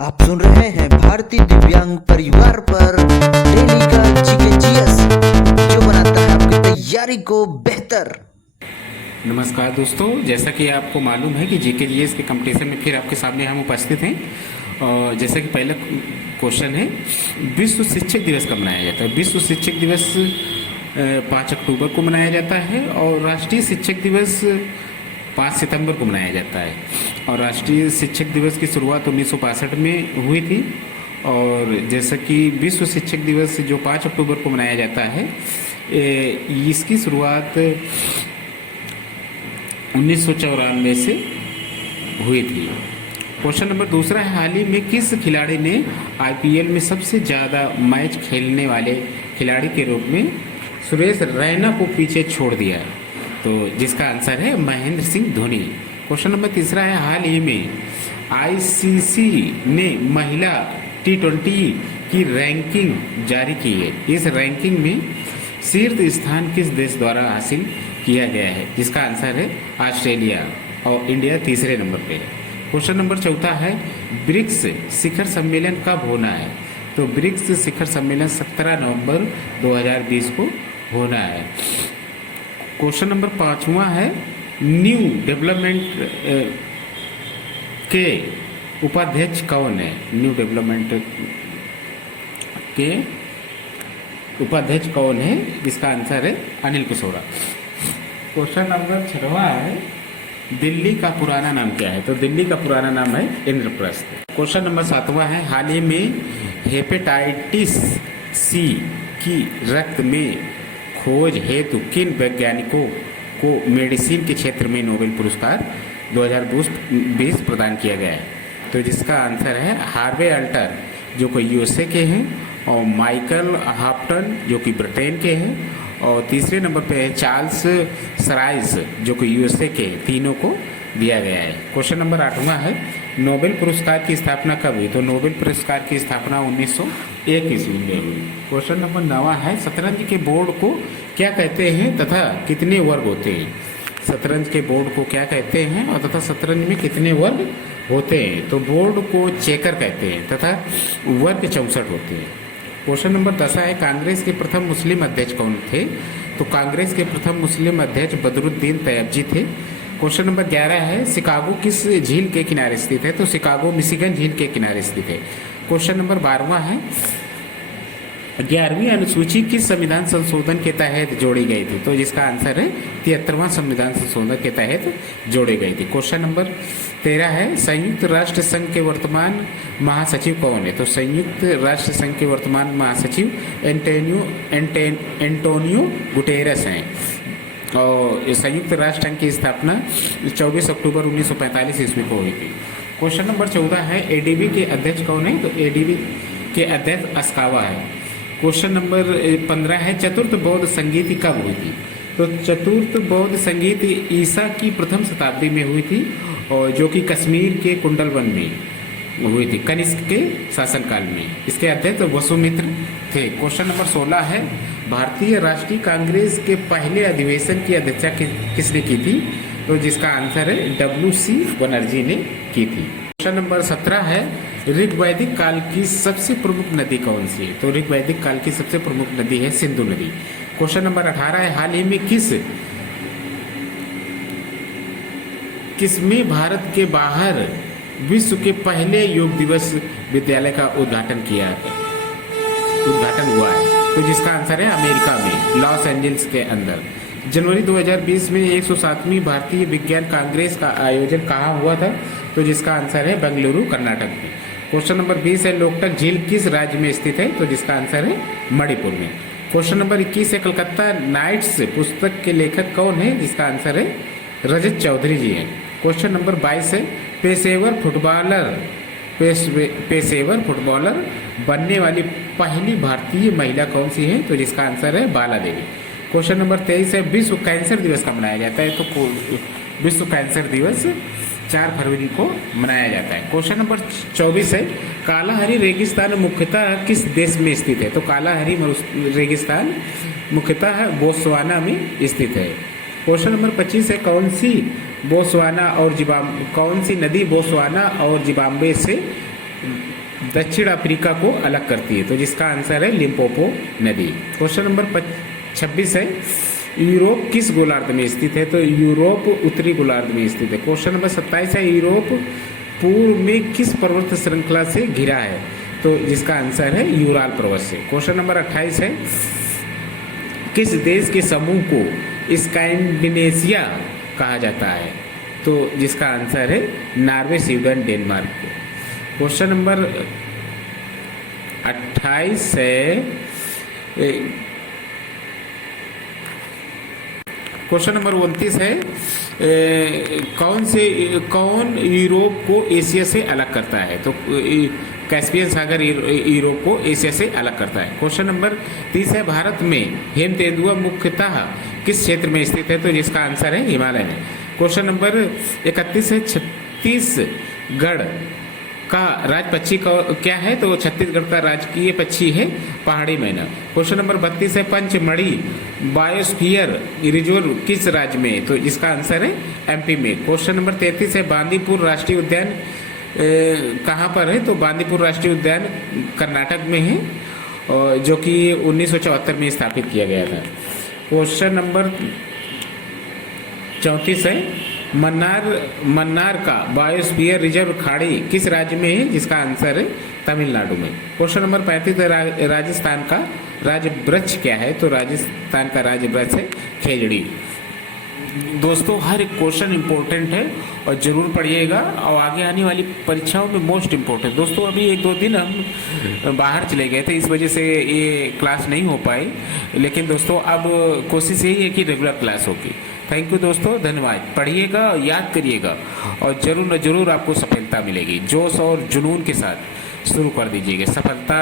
आप सुन रहे हैं भारतीय दिव्यांग परिवार पर डेली का जीकेजीएस जो बनाता है आपकी तैयारी को बेहतर। नमस्कार दोस्तों, जैसा कि आपको मालूम है कि जीकेजीएस के कंपटीशन में फिर आपके सामने हम उपस्थित हैं। और जैसा कि पहला क्वेश्चन है, विश्व शिक्षक दिवस कब मनाया जाता है? विश्व शिक्षक दिवस 5 अक्टूबर को मनाया जाता है और राष्ट्रीय शिक्षक दिवस 5 सितंबर को मनाया जाता है। और राष्ट्रीय शिक्षक दिवस की शुरुआत 1965 में हुई थी। और जैसा कि विश्व शिक्षक दिवस जो 5 अक्टूबर को मनाया जाता है, इसकी शुरुआत 1994 से हुई थी। क्वेश्चन नंबर दूसरा है, हाल ही में किस खिलाड़ी ने आईपीएल में सबसे ज़्यादा मैच खेलने वाले खिलाड़ी के रूप में सुरेश रैना को पीछे छोड़ दिया? तो जिसका आंसर है महेंद्र सिंह धोनी। क्वेश्चन नंबर तीसरा है, हाल ही में आईसीसी ने महिला T20 की रैंकिंग जारी की है। इस रैंकिंग में शीर्ष स्थान किस देश द्वारा हासिल किया गया है? जिसका आंसर है ऑस्ट्रेलिया, और इंडिया तीसरे नंबर पे है। क्वेश्चन नंबर चौथा है, ब्रिक्स शिखर सम्मेलन कब होना है? तो ब्रिक्स शिखर सम्मेलन 17 नवंबर 2020 को होना है। क्वेश्चन नंबर पाँचवा है, न्यू डेवलपमेंट के उपाध्यक्ष कौन है? न्यू डेवलपमेंट के उपाध्यक्ष कौन है? जिसका आंसर है अनिल कुशवाहा। क्वेश्चन नंबर 6वां है, दिल्ली का पुराना नाम क्या है? तो दिल्ली का पुराना नाम है इंद्रप्रस्थ। क्वेश्चन नंबर 7वां है, हाल ही में हेपेटाइटिस सी की रक्त में खोज हेतु किन वैज्ञानिकों को मेडिसिन के क्षेत्र में नोबेल पुरस्कार 2020 प्रदान किया गया है? तो जिसका आंसर है हार्वे अल्टर, जो कि यूएसए के हैं, और माइकल हाफ्टन, जो कि ब्रिटेन के हैं, और तीसरे नंबर पे है चार्ल्स सराइस, जो कि यूएसए के। तीनों को दिया गया है। क्वेश्चन नंबर 8वां है, नोबेल पुरस्कार की स्थापना कब हुई? तो नोबेल पुरस्कार की स्थापना 1901 ईस्वी में हुई। क्वेश्चन नंबर 9वां है, शतरंज के बोर्ड को क्या कहते हैं तथा कितने वर्ग होते हैं? शतरंज के बोर्ड को क्या कहते हैं और तथा शतरंज में कितने वर्ग होते हैं? तो बोर्ड को चेकर कहते हैं तथा वर्ग 64 होते हैं। क्वेश्चन नंबर 10 है, कांग्रेस के प्रथम मुस्लिम अध्यक्ष कौन थे? तो कांग्रेस के प्रथम मुस्लिम अध्यक्ष बदरुद्दीन तैयबजी थे। क्वेश्चन नंबर 11 है, शिकागो किस झील के किनारे स्थित है? तो शिकागो मिशिगन झील के किनारे स्थित है। क्वेश्चन नंबर 12वां है, 11वीं अनुसूची किस संविधान संशोधन के तहत जोड़ी गई थी? तो जिसका आंसर है 73वां संविधान संशोधन के तहत जोड़ी गई थी। क्वेश्चन नंबर 13 है, संयुक्त राष्ट्र संघ के वर्तमान महासचिव कौन है? तो संयुक्त राष्ट्र संघ के वर्तमान महासचिव एंटोनियो गुटेरस हैं। और संयुक्त राष्ट्र संघ की स्थापना 24 अक्टूबर 1945 ईस्वी को हुई थी। क्वेश्चन नंबर 14 है, एडीबी के अध्यक्ष कौन है? तो एडीबी के अध्यक्ष अस्कावा है। क्वेश्चन नंबर 15 है, चतुर्थ बौद्ध संगीति कब हुई थी? तो चतुर्थ बौद्ध संगीति ईसा की प्रथम शताब्दी में हुई थी, और जो कि कश्मीर के कुंडलवन में हुई थी, कनिष्क के शासनकाल में। इसके अध्यक्ष वसुमित्र थे। क्वेश्चन नंबर 16 है, भारतीय राष्ट्रीय कांग्रेस के पहले अधिवेशन की अध्यक्षता किसने की थी? तो जिसका आंसर है WC बनर्जी ने की थी। क्वेश्चन नंबर 17 है, ऋग्वैदिक काल की सबसे प्रमुख नदी कौन सी है? तो ऋग्वैदिक काल की सबसे प्रमुख नदी है सिंधु नदी। क्वेश्चन नंबर 18 है, हाल ही में किसमें भारत के बाहर विश्व के पहले योग दिवस विद्यालय का उद्घाटन हुआ है? तो जिसका आंसर है अमेरिका में, लॉस एंजल्स के अंदर। जनवरी 2020 में 107वीं भारतीय विज्ञान कांग्रेस का आयोजन कहाँ हुआ था? तो जिसका आंसर है बेंगलुरु, कर्नाटक में। क्वेश्चन नंबर 20 है, लोकटक झील किस राज्य में स्थित है? तो जिसका आंसर है मणिपुर में। क्वेश्चन नंबर 21 है, कलकत्ता नाइट्स पुस्तक के लेखक कौन है? जिसका आंसर है रजत चौधरी जी हैं। क्वेश्चन नंबर 22 है, पेशेवर फुटबॉलर बनने वाली पहली भारतीय महिला कौन सी है? तो जिसका आंसर है बाला देवी। क्वेश्चन नंबर 23 है, विश्व कैंसर दिवस कब मनाया जाता है? तो विश्व कैंसर दिवस 4 फरवरी को मनाया जाता है। क्वेश्चन नंबर 24 है, कालाहरी रेगिस्तान मुख्यतः किस देश में स्थित है? तो कालाहरी रेगिस्तान मुख्यतः बोत्सवाना में स्थित है। क्वेश्चन नंबर 25 है, कौन सी नदी बोत्सवाना और जिम्बाब्वे से दक्षिण अफ्रीका को अलग करती है? तो जिसका आंसर है लिम्पोपो नदी। क्वेश्चन नंबर 26 है, यूरोप किस गोलार्ध में स्थित है? तो यूरोप उत्तरी गोलार्ध में स्थित है। क्वेश्चन नंबर 27 है, यूरोप पूर्व में किस पर्वत श्रृंखला से घिरा है? तो जिसका आंसर है यूराल पर्वत से। क्वेश्चन नंबर 28 है, किस देश के समूह को स्कैंडिनेविया कहा जाता है? तो जिसका आंसर है Norway, Sweden, Denmark. Question number 28 है, क्वेश्चन नंबर 29 है, कौन यूरोप को एशिया से अलग करता है? तो कैस्पियन सागर यूरोप को एशिया से अलग करता है। क्वेश्चन नंबर 30 है, भारत में हेमतेंदुआ मुख्यतः किस क्षेत्र में स्थित है? तो जिसका आंसर है हिमालय में। क्वेश्चन नंबर 31 है, छत्तीसगढ़ का राज पक्षी क्या है? तो छत्तीसगढ़ का राजकीय पक्षी है पहाड़ी मैना। क्वेश्चन नंबर 32 है, पंचमढ़ी बायोस्फीयर रिजर्व किस राज्य में? तो इसका आंसर है एमपी में। क्वेश्चन नंबर 33 है, बांदीपुर राष्ट्रीय उद्यान कहाँ पर है? तो बांदीपुर राष्ट्रीय उद्यान कर्नाटक में है, जो कि 1974 में स्थापित किया गया था। क्वेश्चन नंबर 34 है, मन्नार का बायोस्फीयर रिजर्व खाड़ी किस राज्य में है? जिसका आंसर है तमिलनाडु में। क्वेश्चन नंबर 35 है, राजस्थान का राज्य वृक्ष क्या है? तो राजस्थान का राज्य वृक्ष है खेजड़ी। दोस्तों, हर एक क्वेश्चन इम्पोर्टेंट है और ज़रूर पढ़िएगा, और आगे आने वाली परीक्षाओं में मोस्ट इम्पोर्टेंट। दोस्तों, अभी 1-2 दिन हम बाहर चले गए थे, इस वजह से ये क्लास नहीं हो पाई, लेकिन दोस्तों अब कोशिश यही है कि रेगुलर क्लास होगी। थैंक यू दोस्तों, धन्यवाद। पढ़िएगा, याद करिएगा, और ज़रूर न ज़रूर आपको सफलता मिलेगी। जोश और जुनून के साथ शुरू कर दीजिएगा। सफलता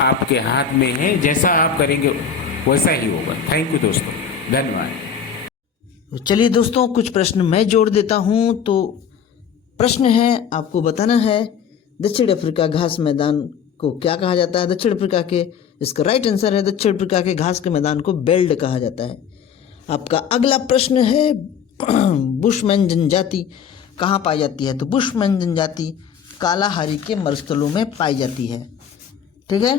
आपके हाथ में है, जैसा आप करेंगे वैसा ही होगा। थैंक यू दोस्तों, धन्यवाद। चलिए दोस्तों, कुछ प्रश्न मैं जोड़ देता हूं। तो प्रश्न है, आपको बताना है दक्षिण अफ्रीका घास मैदान को क्या कहा जाता है? दक्षिण अफ्रीका के, इसका राइट आंसर है दक्षिण अफ्रीका के घास के मैदान को बेल्ट कहा जाता है। आपका अगला प्रश्न है, बुशमैन जनजाति कहाँ पाई जाती है? तो बुशमैन जनजाति कालाहारी के मरुस्थलों में पाई जाती है। ठीक है।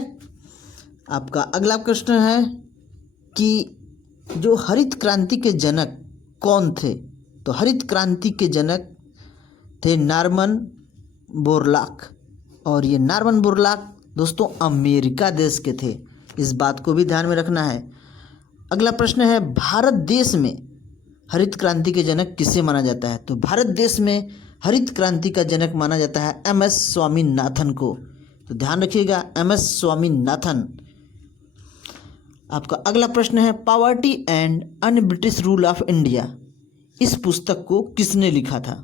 आपका अगला प्रश्न है कि जो हरित क्रांति के जनक कौन थे? तो हरित क्रांति के जनक थे नॉर्मन बोरलॉग, और ये नॉर्मन बोरलॉग दोस्तों अमेरिका देश के थे। इस बात को भी ध्यान में रखना है। अगला प्रश्न है, भारत देश में हरित क्रांति के जनक किसे माना जाता है? तो भारत देश में हरित क्रांति का जनक माना जाता है MS स्वामीनाथन को। तो ध्यान रखिएगा, MS स्वामीनाथन। आपका अगला प्रश्न है, poverty and un British rule of India, इस पुस्तक को किसने लिखा था?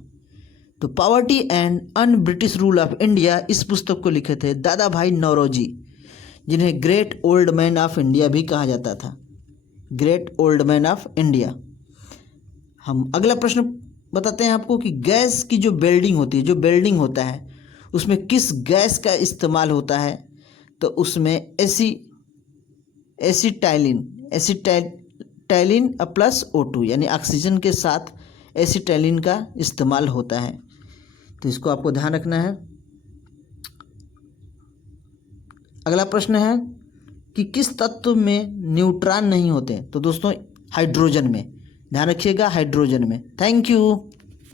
तो poverty and un British rule of India, इस पुस्तक को लिखे थे दादा भाई नौरोजी, जिन्हें great old man of India भी कहा जाता था। Great old man of India. हम अगला प्रश्न बताते हैं आपको कि गैस की जो वेल्डिंग होती है, जो वेल्डिंग होता है, उसमें किस गैस का इस्तेमाल होता है? तो उसमें एसिटाइलिन प्लस O2 यानी ऑक्सीजन के साथ एसिटाइलिन का इस्तेमाल होता है। तो इसको आपको ध्यान रखना है। अगला प्रश्न है कि किस तत्व में न्यूट्रॉन नहीं होते? तो दोस्तों हाइड्रोजन में। ध्यान रखिएगा, हाइड्रोजन में। Thank you.